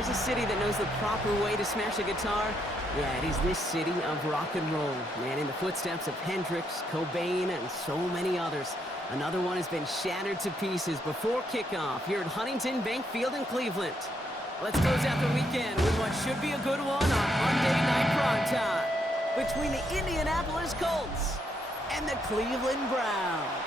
there's a city that knows the proper way to smash a guitar, yeah, it is this city of rock and roll. Man, in the footsteps of Hendrix, Cobain, and so many others. Another one has been shattered to pieces before kickoff here at Huntington Bank Field in Cleveland. Let's close out the weekend with what should be a good one on Monday Night Primetime between the Indianapolis Colts and the Cleveland Browns.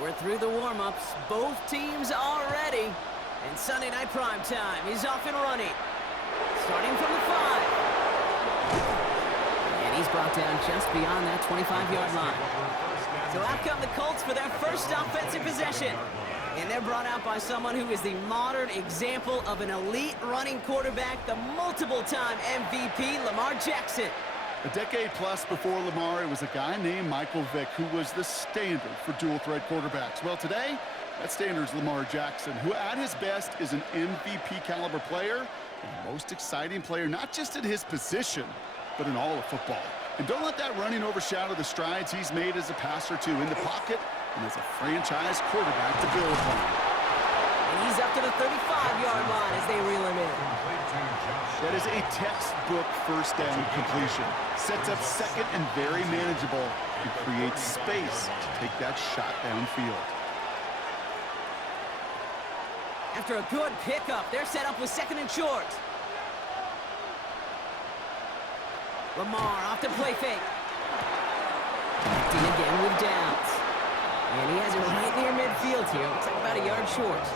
We're through the warm-ups. Both teams are ready. And Sunday Night Primetime is off and running. Starting from the 5. And he's brought down just beyond that 25-yard line. So out come the Colts for their first offensive possession. And they're brought out by someone who is the modern example of an elite running quarterback, the multiple-time MVP, Lamar Jackson. A decade plus before Lamar, it was a guy named Michael Vick who was the standard for dual-threat quarterbacks. Well, today, that standard is Lamar Jackson, who at his best is an MVP-caliber player and the most exciting player, not just at his position, but in all of football. And don't let that running overshadow the strides he's made as a passer, too, in the pocket and as a franchise quarterback to build upon. And he's up to the 35-yard line as they reel him in. That is a textbook first down completion. Sets up second and very manageable and creates space to take that shot downfield. After a good pickup, they're set up with second and short. Lamar off to play fake. Connecting again with downs. And he has it right near midfield here. Looks like about a yard short.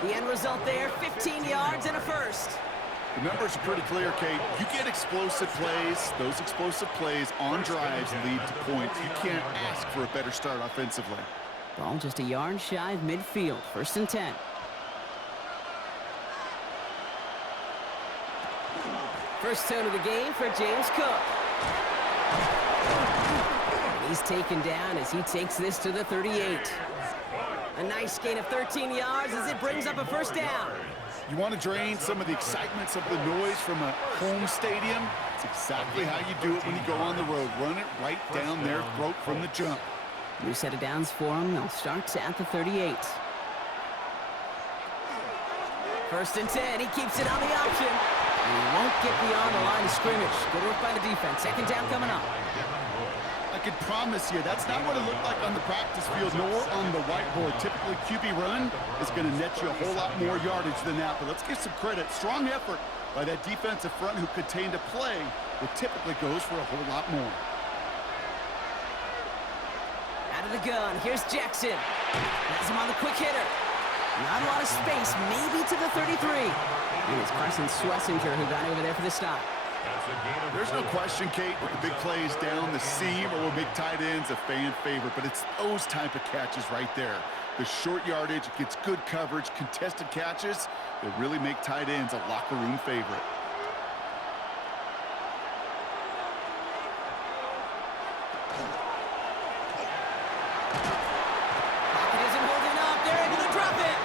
The end result there, 15 yards and a first. The numbers are pretty clear, Kate. You get explosive plays. Those explosive plays on drives lead to points. You can't ask for a better start offensively. Ball just a yard shy of midfield. First and 10. First tone of the game for James Cook. And he's taken down as he takes this to the 38. A nice gain of 13 yards as it brings up a first down. You want to drain some of the excitement, some of the noise from a home stadium? It's exactly how you do it when you go on the road. Run it right down their throat from the jump. New set of downs for him. They'll start at the 38. First and 10. He keeps it on the option. And he won't get beyond the line of scrimmage. Good work by the defense. Second down coming up. I can promise you that's not what it looked like on the practice field nor on the whiteboard. Typically, QB run is going to net you a whole lot more yardage than that. But let's give some credit. Strong effort by that defensive front who contained a play that typically goes for a whole lot more. Out of the gun. Here's Jackson. Has him on the quick hitter. Not a lot of space. Maybe to the 33. And it's Carson Swessinger who got over there for the stop. There's no question, Kate, that the big plays down the seam or big tight ends a fan favorite, but it's those type of catches right there. The short yardage, gets good coverage, contested catches that really make tight ends a locker room favorite. Pocket isn't holding up. They're able to drop it.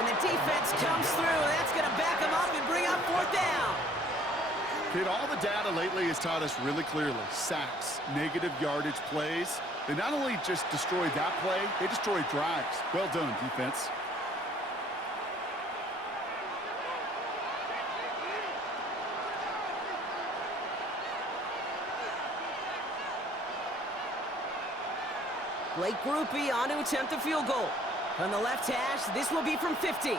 And the defense comes through. That's going to back them up and bring up fourth down. Kid, all the data lately has taught us really clearly, sacks, negative yardage plays, they not only just destroy that play, they destroy drives. Well done, defense. Blake Grupe on to attempt a field goal. On the left hash, this will be from 50.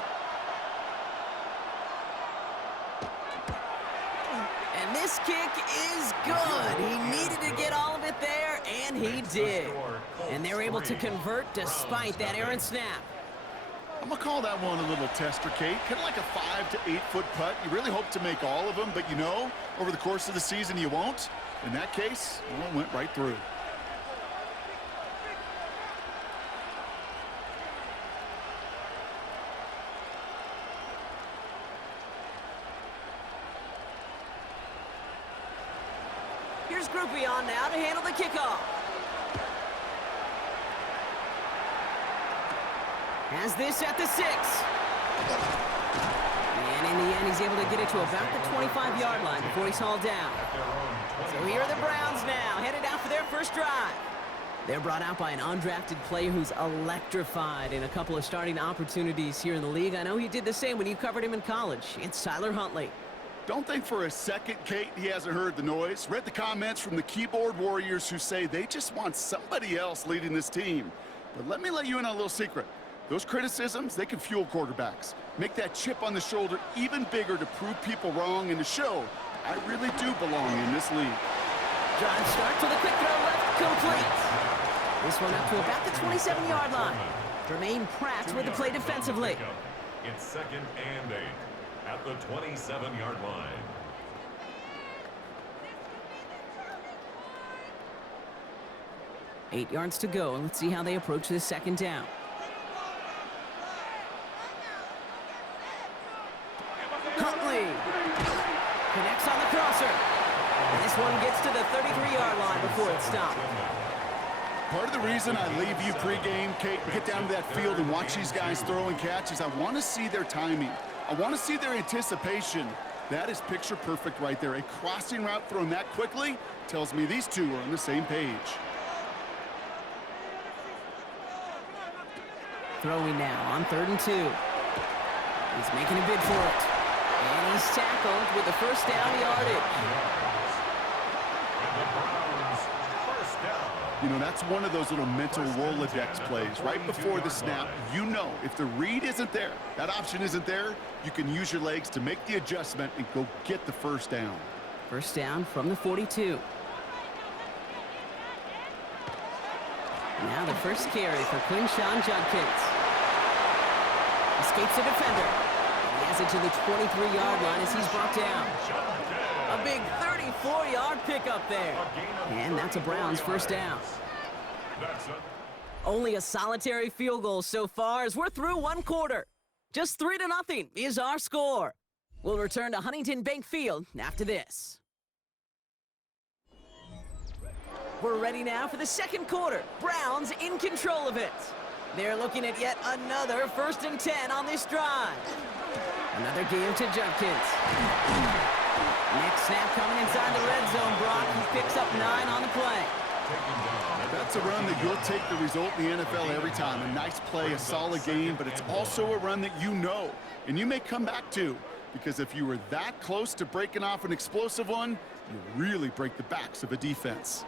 And this kick is good. He needed to get all of it there, and he did. And they're able to convert despite that errant snap. I'm going to call that one a little tester, Kate. Kind of like a 5 to 8 foot putt. You really hope to make all of them, but you know, over the course of the season, you won't. In that case, well, it went right through. Here's Groupie on now to handle the kickoff. Has this at the 6. And in the end, he's able to get it to about the 25-yard line before he's hauled down. So here are the Browns now, headed out for their first drive. They're brought out by an undrafted player who's electrified in a couple of starting opportunities here in the league. I know he did the same when you covered him in college. It's Tyler Huntley. Don't think for a second, Kate, he hasn't heard the noise. Read the comments from the keyboard warriors who say they just want somebody else leading this team. But let me let you in on a little secret. Those criticisms, they can fuel quarterbacks. Make that chip on the shoulder even bigger to prove people wrong and to show I really do belong in this league. Drive start to the quick throw left, complete. This one up to about the 27-yard line. Jermaine Pratt with the play defensively. It's 2nd and 8 at the 27-yard line. Eight yards to go, and let's see how they approach this second down. Huntley connects on the crosser. And this one gets to the 33-yard line before it's stopped. Part of the reason I leave you pregame, Kate, and get down to that field and watch these guys throw and catch is I want to see their timing. I want to see their anticipation. That is picture perfect right there. A crossing route thrown that quickly tells me these two are on the same page. Throwing now on 3rd and 2. He's making a bid for it. And he's tackled with the first down yardage. You know, that's one of those little mental Rolodex plays. Right before the snap, you know if the read isn't there, that option isn't there, you can use your legs to make the adjustment and go get the first down. First down from the 42. Now the first carry for Quinshawn Judkins. Escapes the defender. He has it to the 23-yard line as he's brought down. A big 34-yard pickup there. And that's a Browns first down. Only a solitary field goal so far as we're through one quarter. Just 3-0 is our score. We'll return to Huntington Bank Field after this. We're ready now for the second quarter. Browns in control of it. They're looking at yet another 1st and 10 on this drive. Another game to Judkins. Next snap coming inside the red zone, Brock. He picks up 9 on the play. That's a run that you'll take the result in the NFL every time. A nice play, a solid game, but it's also a run that you know, and you may come back to, because if you were that close to breaking off an explosive one, you really break the backs of a defense.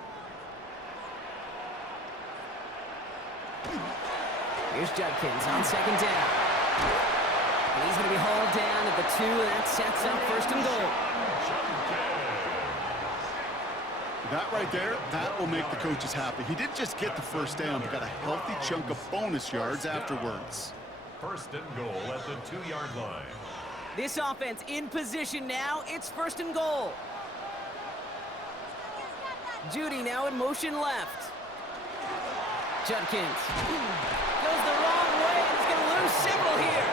Here's Judkins on 2nd down. And he's going to be hauled down at the 2, and that sets up 1st and goal. That right there, that will make the coaches happy. He didn't just get the first down, but got a healthy chunk of bonus yards afterwards. 1st and goal at the 2-yard line. This offense in position now. It's 1st and goal. Judy now in motion left. Judkins goes the wrong way and is going to lose several here.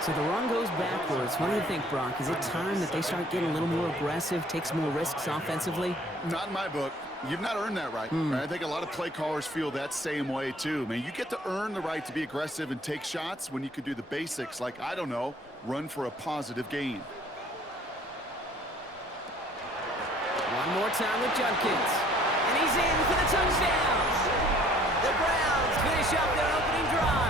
So the run goes backwards. What do you think, Brock? Is it time that they start getting a little more aggressive, take some more risks offensively? Not in my book. You've not earned that right. I think a lot of play callers feel that same way, too. Man, you get to earn the right to be aggressive and take shots when you can do the basics, like, I don't know, run for a positive gain. One more time with Judkins. And he's in for the touchdown. The Browns finish up their opening drive.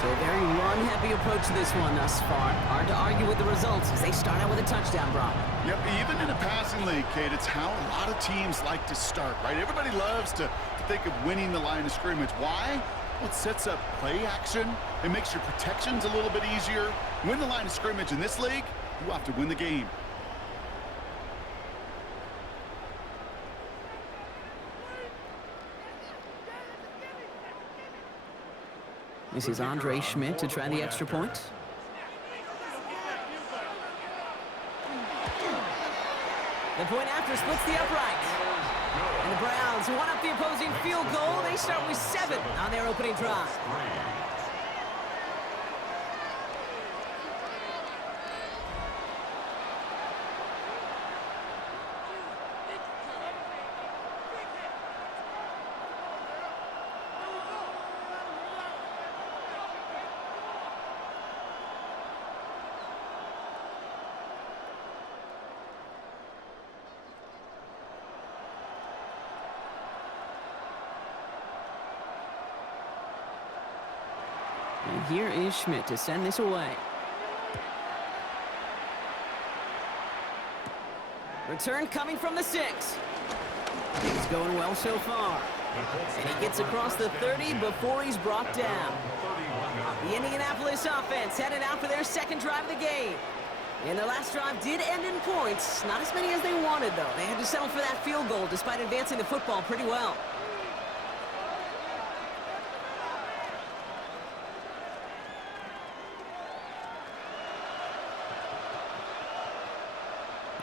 So a very run-heavy approach to this one thus far. Hard to argue with the results as they start out with a touchdown, Brock. Yep, even in a passing league, Kate, it's how a lot of teams like to start, right? Everybody loves to think of winning the line of scrimmage. Why? Well, it sets up play action. It makes your protections a little bit easier. Win the line of scrimmage in this league, you have to win the game. This is Andre Schmidt to try the extra point. The point after splits the upright. And the Browns won up the opposing field goal. They start with 7 on their opening drive. And here is Schmidt to send this away. Return coming from the 6. He's going well so far. And he gets across the 30 before he's brought down. The Indianapolis offense headed out for their second drive of the game. And their last drive did end in points. Not as many as they wanted, though. They had to settle for that field goal despite advancing the football pretty well.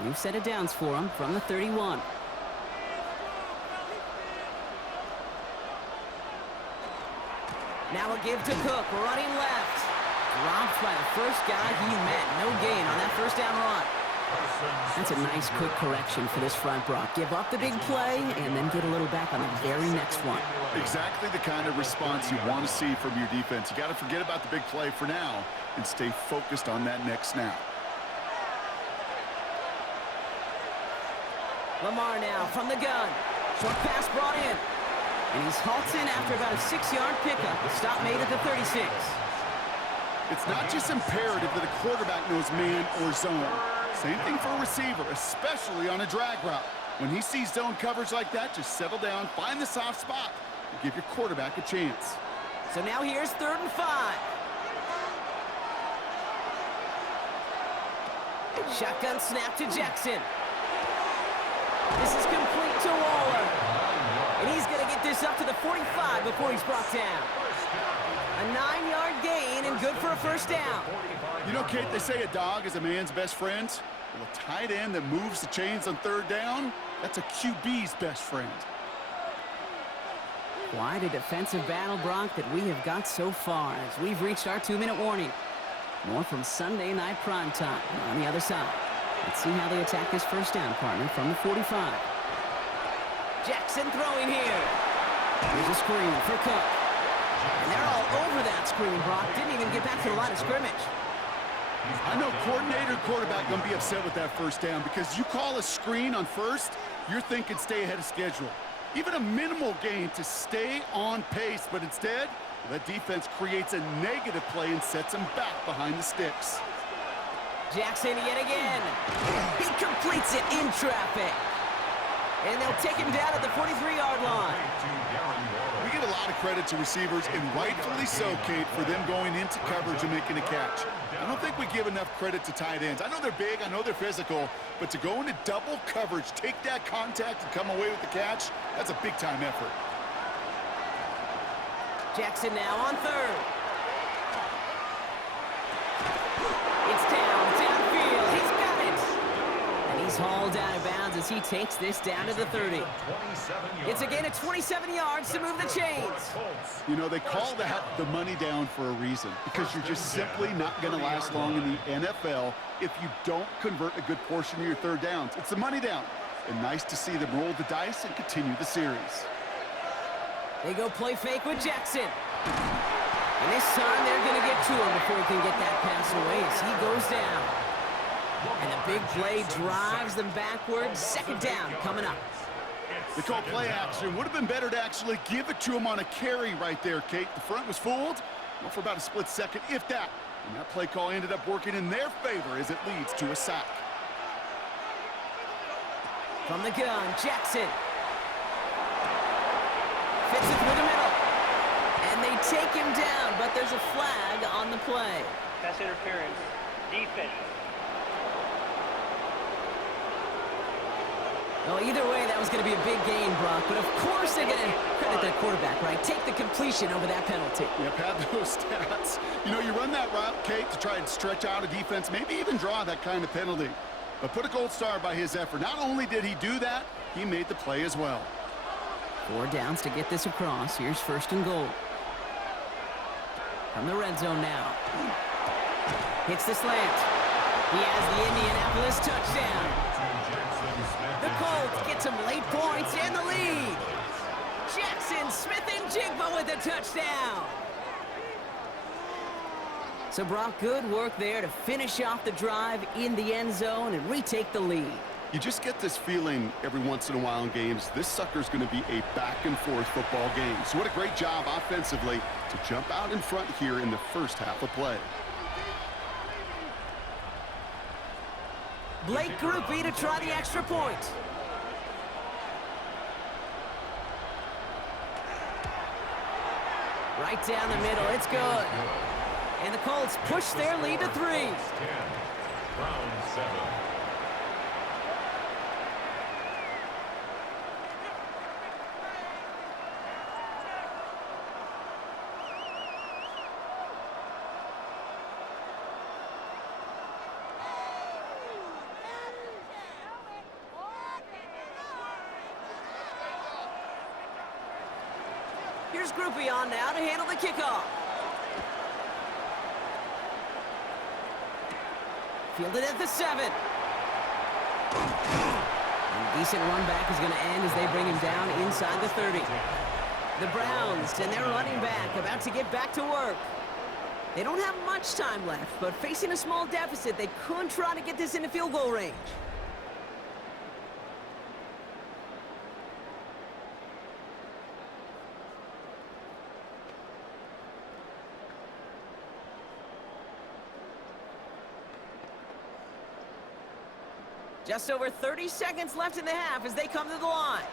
New set of downs for him from the 31. Now a give to Cook, running left. Dropped by the first guy he met. No gain on that first down run. That's a nice quick correction for this front, Brock. Give up the big play and then get a little back on the very next one. Exactly the kind of response you want to see from your defense. You got to forget about the big play for now and stay focused on that next snap. Lamar now from the gun. Short pass brought in. And he's halted after about a 6-yard pickup. The stop made at the 36. It's not just imperative that a quarterback knows man or zone. Same thing for a receiver, especially on a drag route. When he sees zone coverage like that, just settle down, find the soft spot, and give your quarterback a chance. So now here's 3rd and 5. Shotgun snap to Jackson. This is complete to Waller. And he's going to get this up to the 45 before he's brought down. A 9-yard gain and good for a first down. You know, Kate, they say a dog is a man's best friend. Well, a tight end that moves the chains on 3rd down, that's a QB's best friend. Quite a defensive battle, Brock, that we have got so far as we've reached our 2-minute warning. More from Sunday night primetime on the other side. Let's see how they attack this first down, partner, from the 45. Jackson throwing here. Here's a screen for Cook. And they're all over that screen, Brock. Didn't even get back to the line of scrimmage. I know coordinator quarterback going to be upset with that first down because you call a screen on first, you're thinking stay ahead of schedule. Even a minimal gain to stay on pace, but instead, that defense creates a negative play and sets him back behind the sticks. Jackson yet again. He completes it in traffic. And they'll take him down at the 43-yard line. We give a lot of credit to receivers, and rightfully so, Kate, for them going into coverage and making a catch. I don't think we give enough credit to tight ends. I know they're big, I know they're physical, but to go into double coverage, take that contact and come away with the catch, that's a big-time effort. Jackson now on 3rd. It's downfield. He's got it. And he's hauled out of bounds as he takes this down to the 30. It's a gain of 27 yards to move the chains. You know, they call that the money down for a reason, because you're just simply not going to last long in the NFL if you don't convert a good portion of your 3rd downs. It's the money down. And nice to see them roll the dice and continue the series. They go play fake with Jackson. And this time they're going to get to him before he can get that pass away as he goes down. And the big play drives them backwards. 2nd down coming up. They call play action. Would have been better to actually give it to him on a carry right there, Kate. The front was fooled, well, for about a split second, if that. And that play call ended up working in their favor as it leads to a sack. From the gun, Jackson. Fits it through the middle. And they take him down, but there's a flag on the play. Pass interference. Defense. Well, either way, that was going to be a big gain, Brock. But of course they're going to credit their quarterback, right? Take the completion over that penalty. Yeah, pad those stats. You know, you run that route, Kate, to try and stretch out a defense, maybe even draw that kind of penalty. But put a gold star by his effort. Not only did he do that, he made the play as well. 4 downs to get this across. Here's 1st and goal. From the red zone now. Hits the slant. He has the Indianapolis touchdown. The Colts get some late points in the lead. Jackson, Smith, and Jigba with a touchdown. So, Brock, good work there to finish off the drive in the end zone and retake the lead. You just get this feeling every once in a while in games, this sucker's going to be a back-and-forth football game. So what a great job offensively to jump out in front here in the first half of play. Blake Groupie to try the extra point. Right down the middle, it's good. And the Colts push their lead to 3. 10, round 7. Here's Groupie on now to handle the kickoff. Fielded at the 7. And decent run back is going to end as they bring him down inside the 30. The Browns and their running back about to get back to work. They don't have much time left, but facing a small deficit, they could try to get this into field goal range. Just over 30 seconds left in the half as they come to the line.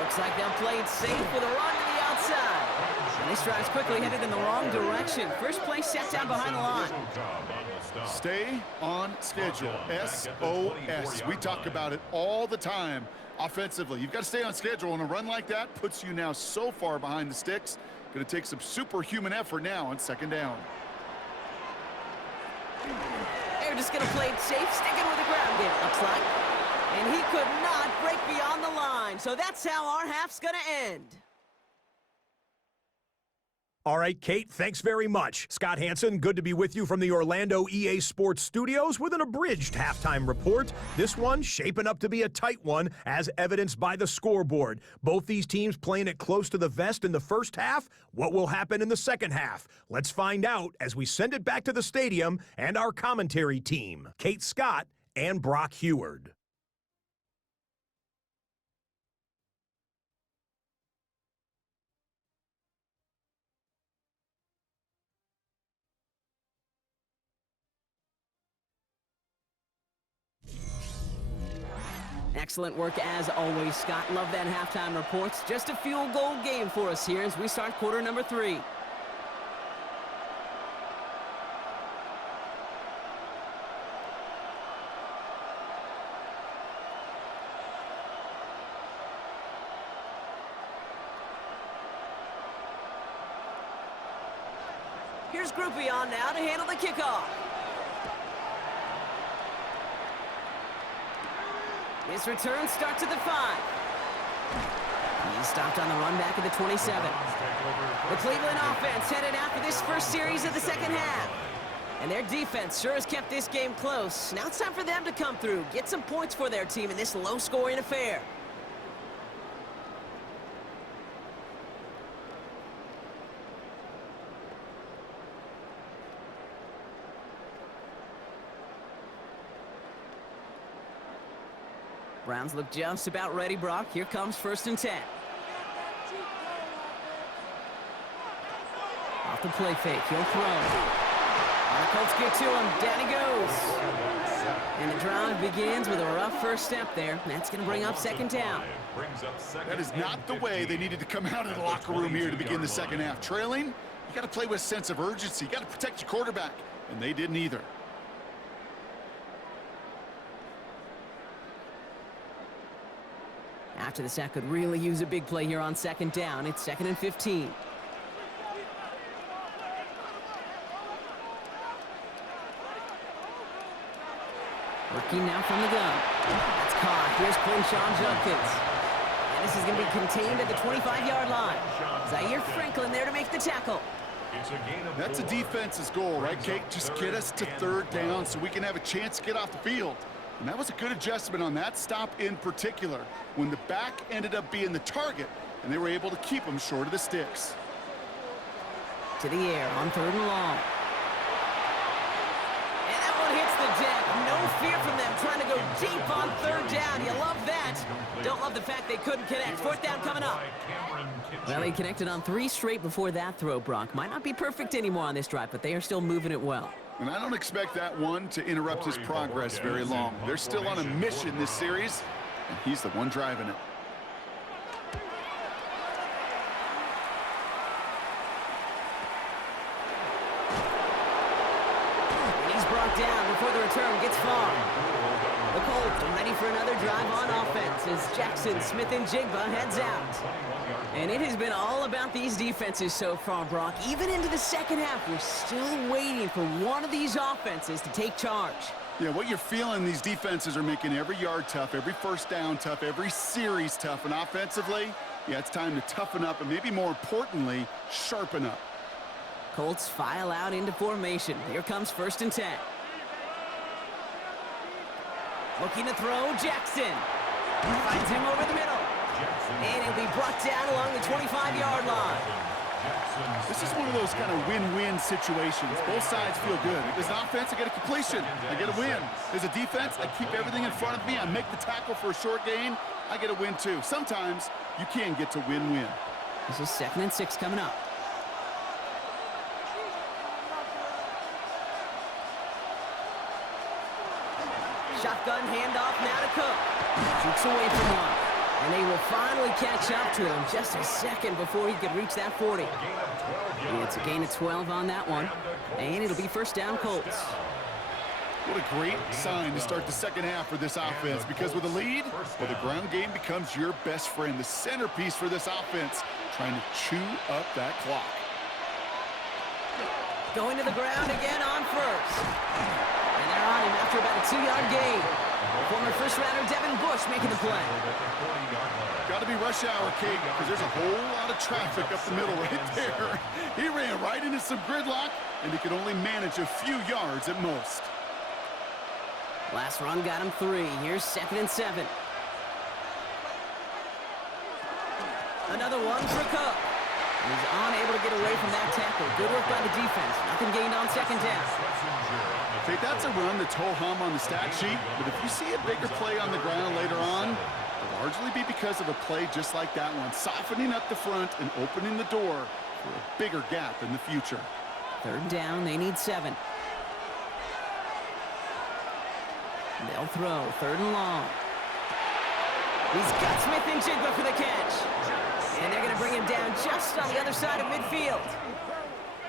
Looks like they'll play it safe with a run to the outside. And this drive's quickly headed in the wrong direction. First play set down behind the line. Stay on schedule. SOS. We talk about it all the time. Offensively, you've got to stay on schedule, and a run like that puts you now so far behind the sticks. Going to take some superhuman effort now on second down. They're just going to play it safe, sticking with the ground game, it looks like. And he could not break beyond the line, so that's how our half's going to end. All right, Kate, thanks very much. Scott Hansen, good to be with you from the Orlando EA Sports Studios with an abridged halftime report. This one shaping up to be a tight one, as evidenced by the scoreboard. Both these teams playing it close to the vest in the first half. What will happen in the second half? Let's find out as we send it back to the stadium and our commentary team, Kate Scott and Brock Heward. Excellent work as always, Scott. Love that halftime reports. Just a field goal game for us here as we start quarter number 3. Here's Groupie on now to handle the kickoff. His return starts at the 5. He's stopped on the run back at the 27. The Cleveland offense headed out for this first series of the second half. And their defense sure has kept this game close. Now it's time for them to come through, get some points for their team in this low-scoring affair. Browns look just about ready, Brock. Here comes 1st and 10. Off the play fake, he'll throw. And the Colts get to him, down he goes. And the drive begins with a rough first step there. That's going to bring up second down. That is not the way they needed to come out of the locker room here to begin the second half. Trailing, you got to play with a sense of urgency. You got to protect your quarterback, and they didn't either. After the sack could really use a big play here on second down. It's 2nd and 15. Working now from the gun. That's caught. Here's Quinshawn Judkins. And this is going to be contained at the 25-yard line. Zaire Franklin there to make the tackle. That's a defense's goal, right, Kate? Just get us to 3rd down so we can have a chance to get off the field. And that was a good adjustment on that stop in particular, when the back ended up being the target, and they were able to keep him short of the sticks. to the air on 3rd and long. And that one hits the deck. No fear from them trying to go deep on 3rd down. You love that. Don't love the fact they couldn't connect. 4th down coming up. Well, they connected on 3 straight before that throw, Brock. Might not be perfect anymore on this drive, but they are still moving it well. And I don't expect that one to interrupt his progress very long. They're still on a mission this series, and he's the one driving it. And he's brought down before the return gets far. The Colts are ready for another drive on offense as Jackson, Smith, and Jigba heads out. And it has been all about these defenses so far, Brock. Even into the second half, we're still waiting for one of these offenses to take charge. Yeah, what you're feeling, these defenses are making every yard tough, every 1st down tough, every series tough. And offensively, yeah, it's time to toughen up and maybe more importantly, sharpen up. Colts file out into formation. Here comes 1st and 10. Looking to throw, Jackson. Finds him over the middle. And he'll be brought down along the 25-yard line. This is one of those kind of win-win situations. Both sides feel good. As an offense, I get a completion. I get a win. As a defense, I keep everything in front of me. I make the tackle for a short gain. I get a win, too. Sometimes you can get to win-win. This is 2nd and 6 coming up. Shotgun handoff now to Cook. Shoots away from one. And they will finally catch up to him just a second before he could reach that 40. And it's a gain of 12 on that one. And it'll be 1st down Colts. What a great sign to start the second half for this offense, because with a lead, well, the ground game becomes your best friend, the centerpiece for this offense, trying to chew up that clock. Going to the ground again on 1st. And they're on him after about a 2-yard gain. Former 1st-rounder Devin Bush making the play. Got to be rush hour, Kate, because there's a whole lot of traffic up the middle right there. He ran right into some gridlock, and he could only manage a few yards at most. Last run got him 3. Here's 2nd and 7. Another one for Cook. He's unable to get away from that tackle. Good work by the defense. Nothing gained on 2nd down. Kate, that's a run that's ho-hum on the stat sheet, but if you see a bigger play on the ground later on, it'll largely be because of a play just like that one, softening up the front and opening the door for a bigger gap in the future. 3rd down, they need 7. They'll throw 3rd and long. He's got Smith and Jigba for the catch. And they're going to bring him down just on the other side of midfield.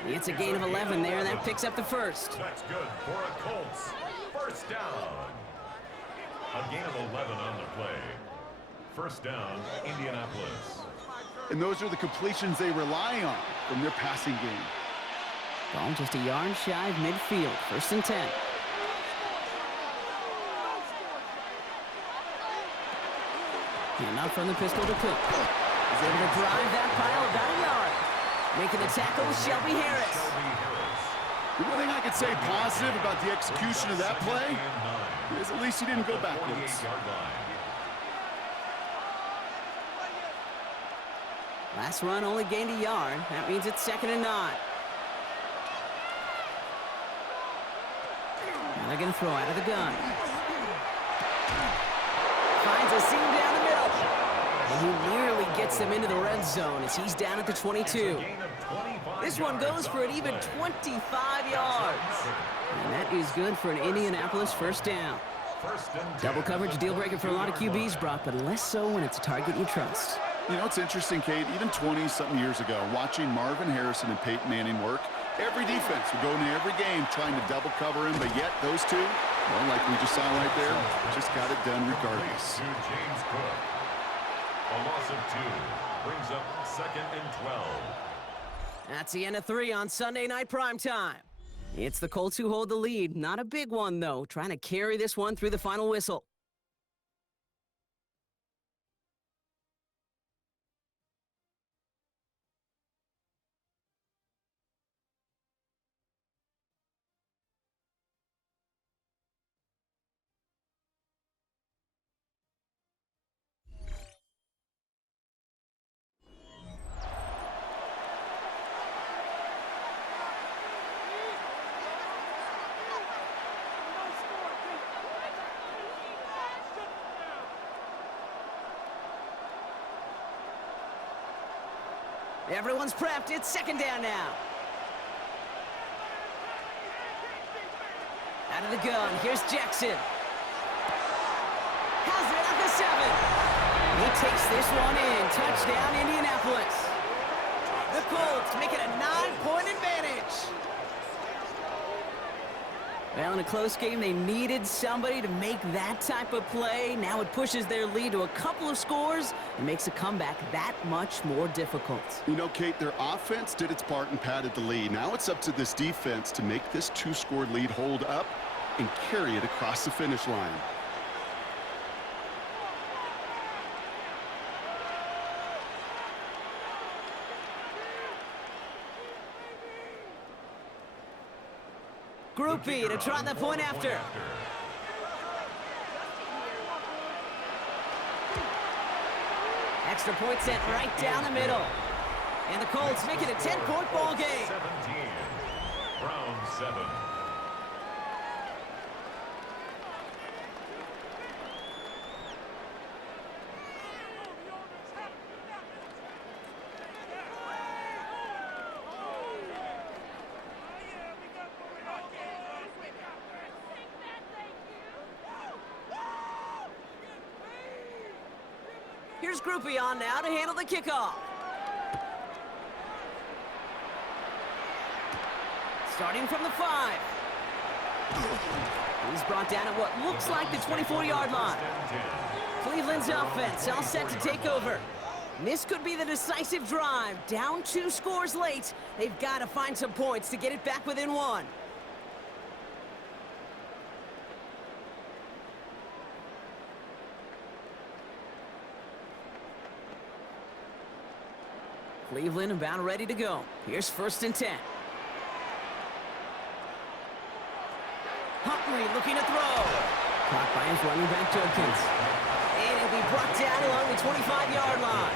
It's a gain of 11 there, and that picks up the 1st. That's good for a Colts. 1st down. A gain of 11 on the play. 1st down, Indianapolis. And those are the completions they rely on from their passing game. Ball just a yard shy of midfield. 1st and 10. And out from the pistol to Cook. He's able to drive that pile about a yard. Making the tackle, Shelby Harris. The one thing I could say positive about the execution of that play is at least he didn't go backwards. Last run only gained a yard. That means it's 2nd and 9. Now they're going to throw out of the gun. Finds a seam down the middle. And he nearly gets them into the red zone as he's down at the 22. This one goes for an even 25 yards. And that is good for an Indianapolis 1st down. Double coverage deal breaker for a lot of QBs, Brock, but less so when it's a target you trust. You know, it's interesting, Kate, even 20-something years ago, watching Marvin Harrison and Peyton Manning work, every defense would go into every game trying to double cover him, but yet those two, well, like we just saw right there, just got it done regardless. James Cook. A loss of 2 brings up 2nd and 12. That's the end of 3 on Sunday Night Primetime. It's the Colts who hold the lead. Not a big one, though, trying to carry this one through the final whistle. Everyone's prepped. It's second down now. Out of the gun. Here's Jackson. Has it at the 7. He takes this one in. Touchdown, Indianapolis. The Colts make it a 9-point advantage. Well, in a close game, they needed somebody to make that type of play. Now it pushes their lead to a couple of scores and makes a comeback that much more difficult. You know, Kate, their offense did its part and padded the lead. Now it's up to this defense to make this 2-score lead hold up and carry it across the finish line. Group B to try the point after. Extra point sent right down the middle. And the Colts make it a 10-point ball game. 17. Round 7. Here's Group B on now to handle the kickoff. Starting from the 5. He's brought down at what looks like the 24-yard line. Cleveland's offense all set to take over. And this could be the decisive drive. Down 2 scores late. They've got to find some points to get it back within 1. Cleveland about ready to go. Here's 1st and 10. Huntley looking to throw. Caught by his running back, Judkins. And it'll be brought down along the 25-yard line.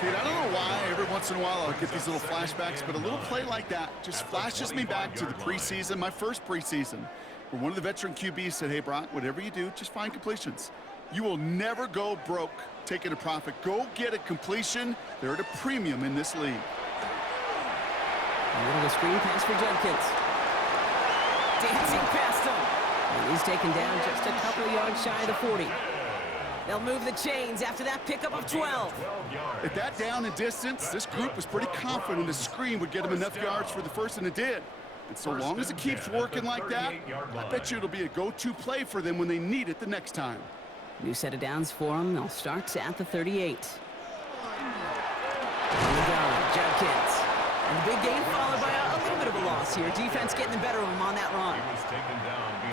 Kate, I don't know why every once in a while I'll get these little flashbacks, but a little play like that just flashes me back to the preseason, my first preseason, where one of the veteran QBs said, hey, Brock, whatever you do, just find completions. You will never go broke taking a profit. Go get a completion. They're at a premium in this league. A little screen pass for Judkins. Dancing past him. And he's taken down just a couple of yards shy of the 40. They'll move the chains after that pickup of 12. At that down and distance, this group was pretty confident a screen would get them enough yards for the first, and it did. And so long as it keeps working like that, I bet you it'll be a go-to play for them when they need it the next time. New set of downs for them. They'll start at the 38. On the go, Judkins. And the big gain followed by a little bit of a loss here. Defense getting the better of him on that run.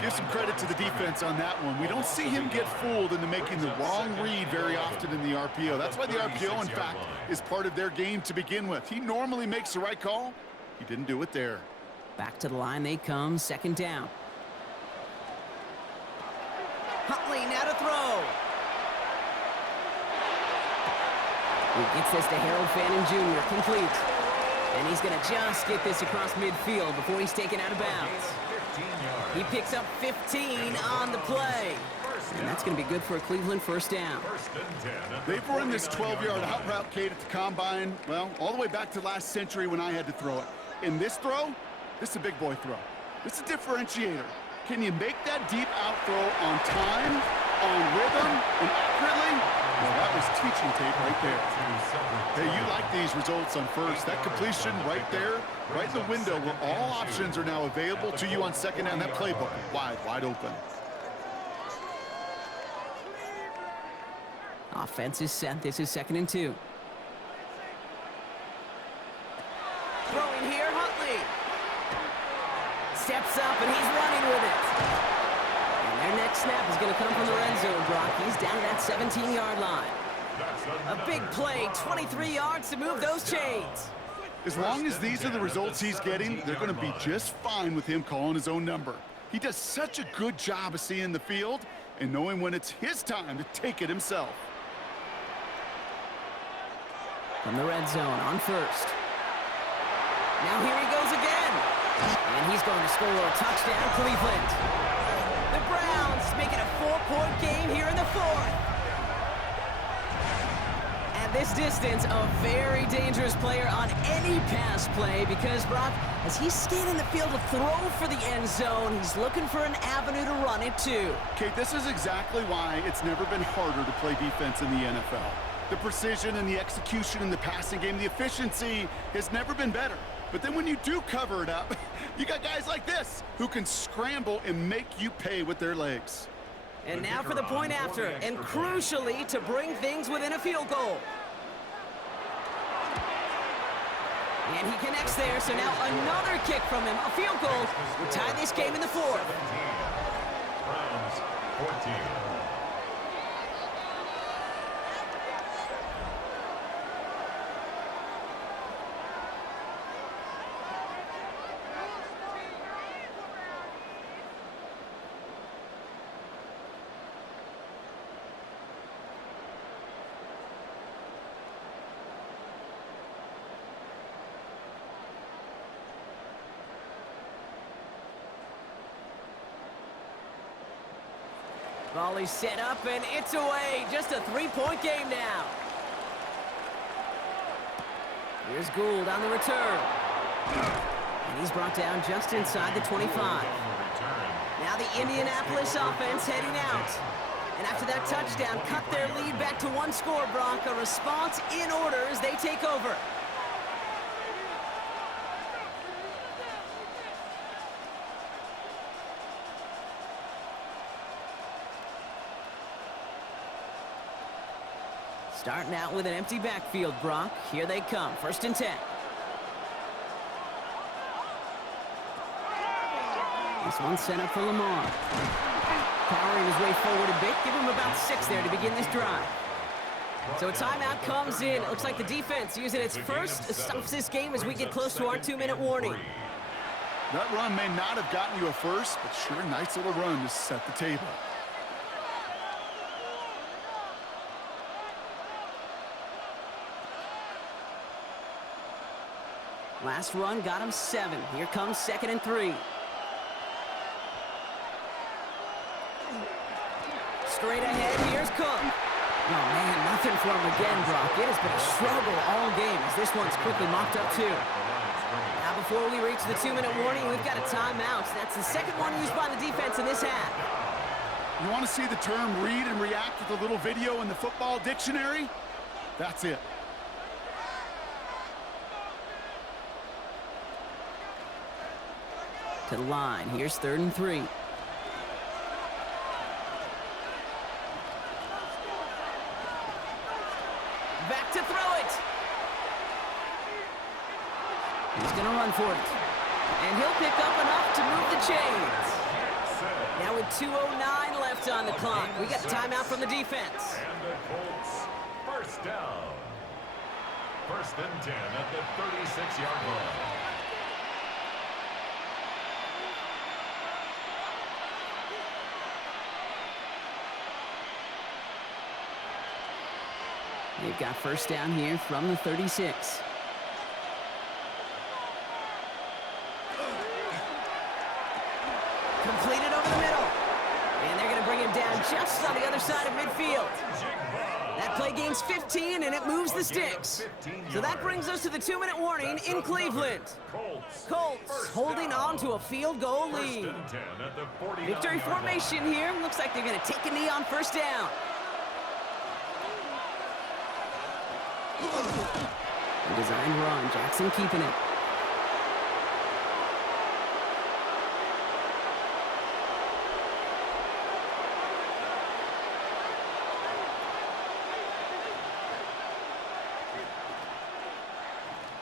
Give some credit to the defense on that one. We don't see him get fooled into making the wrong read very often in the RPO. That's why the RPO, in fact, is part of their game to begin with. He normally makes the right call. He didn't do it there. Back to the line they come, 2nd down. Huntley now to throw. He gets this to Harold Fannin Jr. complete. And he's going to just get this across midfield before he's taken out of bounds. He picks up 15 on the play. And that's going to be good for a Cleveland 1st down. They've run this 12-yard out route, Kate, at the combine, well, all the way back to last century when I had to throw it. In this throw, this is a big boy throw. This is a differentiator. Can you make that deep out throw on time, on rhythm, and accurately? Well, that was teaching tape right there. Hey, you like these results on first. That completion right there, right in the window where all options are now available to you on 2nd down. That playbook wide open. Offense is set. This is 2nd and 2. Throwing here, Huntley. Steps up, and he's running with it. And their next snap is going to come from the red zone, Brock. He's down to that 17-yard line. A big play, 23 yards to move those chains. As long as these are the results he's getting, they're going to be just fine with him calling his own number. He does such a good job of seeing the field and knowing when it's his time to take it himself. From the red zone on 1st. Now here he goes again. And he's going to score a touchdown, Cleveland. The Browns make it a 4-point game here in the 4th. And this distance, a very dangerous player on any pass play because, Brock, as he's scanning the field to throw for the end zone, he's looking for an avenue to run it too. Kate, this is exactly why it's never been harder to play defense in the NFL. The precision and the execution in the passing game, the efficiency has never been better. But then when you do cover it up, you got guys like this who can scramble and make you pay with their legs. And now for the point after, and crucially to bring things within a field goal. And he connects there, so now another kick from him, a field goal, will tie this game in the fourth. Browns 14. Volley set up, and it's away. Just a three-point game now. Here's Gould on the return. And he's brought down just inside the 25. Now the Indianapolis offense heading out. And after that touchdown, cut their lead back to one score, Brock. A response in order as they take over. Starting out with an empty backfield, Brock. Here they come, 1st and 10. This one's set up for Lamar. Powering his way forward a bit. Give him about 6 there to begin this drive. So a timeout comes in. It looks like the defense using its first stops this game as we get close to our 2-minute warning. That run may not have gotten you a first, but sure, nice little run to set the table. Last run got him 7. Here comes 2nd and 3. Straight ahead, here's Cook. Oh, man, nothing for him again, Brock. It has been a struggle all game as this one's quickly mocked up, too. Now, before we reach the 2-minute warning, we've got a timeout. That's the second one used by the defense in this half. You want to see the term read and react with a little video in the football dictionary? That's it. To the line. Here's 3rd and 3. Back to throw it. He's going to run for it. And he'll pick up enough to move the chains. Now with 2:09 left on the clock, we got a timeout from the defense. And the Colts, 1st down. 1st and 10 at the 36-yard line. They've got 1st down here from the 36. Completed over the middle. And they're going to bring him down just on the other side of midfield. That play gains 15, and it moves the sticks. So that brings us to the 2-minute warning in Cleveland. Colts holding on to a field goal lead. Victory formation here. Looks like they're going to take a knee on 1st down. A designed run. Jackson keeping it.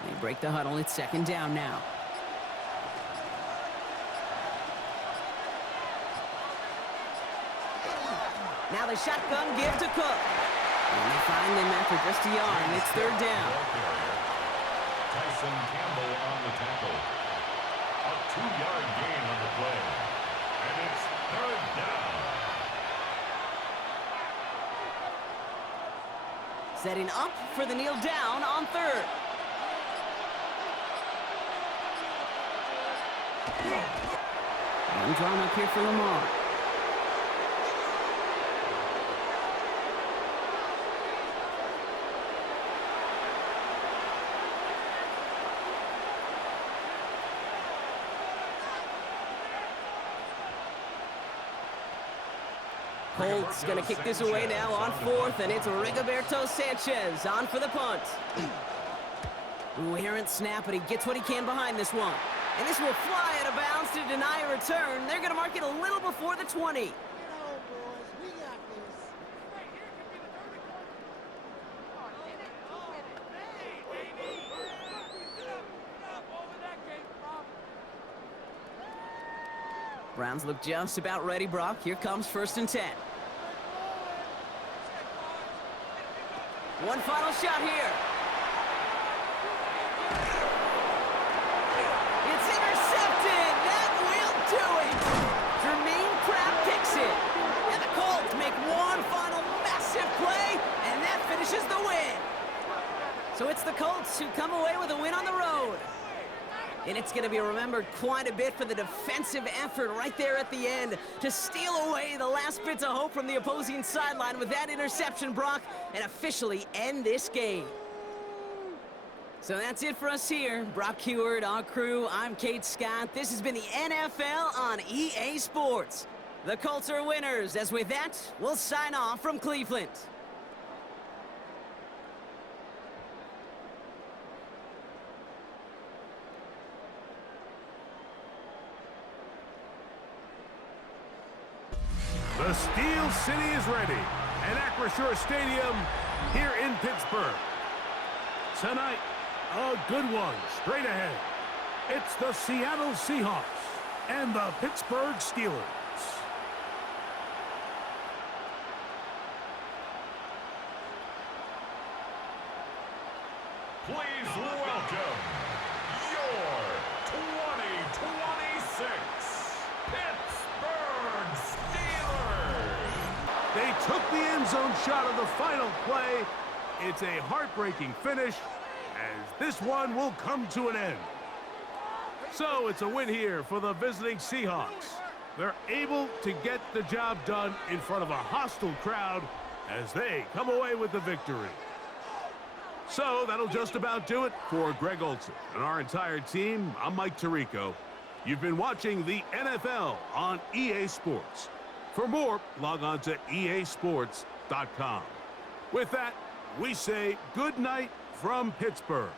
They break the huddle. It's 2nd down now. Now the shotgun give to Cook. And they find them after just a yard, and it's 3rd down. Tyson Campbell on the tackle. A 2-yard gain on the play. And it's 3rd down. Setting up for the kneel down on 3rd. One drawn up here for Lamar. Colts going to kick this away now on fourth, and it's Rigoberto Sanchez on for the punt. Ooh, errant snap, but he gets what he can behind this one. And this will fly out of bounds to deny a return. They're going to mark it a little before the 20. Browns look just about ready, Brock. Here comes 1st and 10. One final shot here. It's intercepted. That will do it. Jermaine Pratt picks it. And the Colts make one final massive play, and that finishes the win. So it's the Colts who come away with a win on the road. And it's going to be remembered quite a bit for the defensive effort right there at the end to steal away the last bits of hope from the opposing sideline with that interception, Brock, and officially end this game. So that's it for us here. Brock Heward, our crew, I'm Kate Scott. This has been the NFL on EA Sports. The Colts are winners, as with that, we'll sign off from Cleveland. The Steel City is ready at Acrisure Stadium here in Pittsburgh. Tonight, a good one straight ahead. It's the Seattle Seahawks and the Pittsburgh Steelers. Please welcome your 2026 Pittsburgh Steelers. They took the end zone shot of the final play. It's a heartbreaking finish as this one will come to an end. So it's a win here for the visiting Seahawks. They're able to get the job done in front of a hostile crowd as they come away with the victory. So that'll just about do it for Greg Olson and our entire team. I'm Mike Tirico. You've been watching the NFL on EA Sports. For more, log on to easports.com. With that, we say good night from Pittsburgh.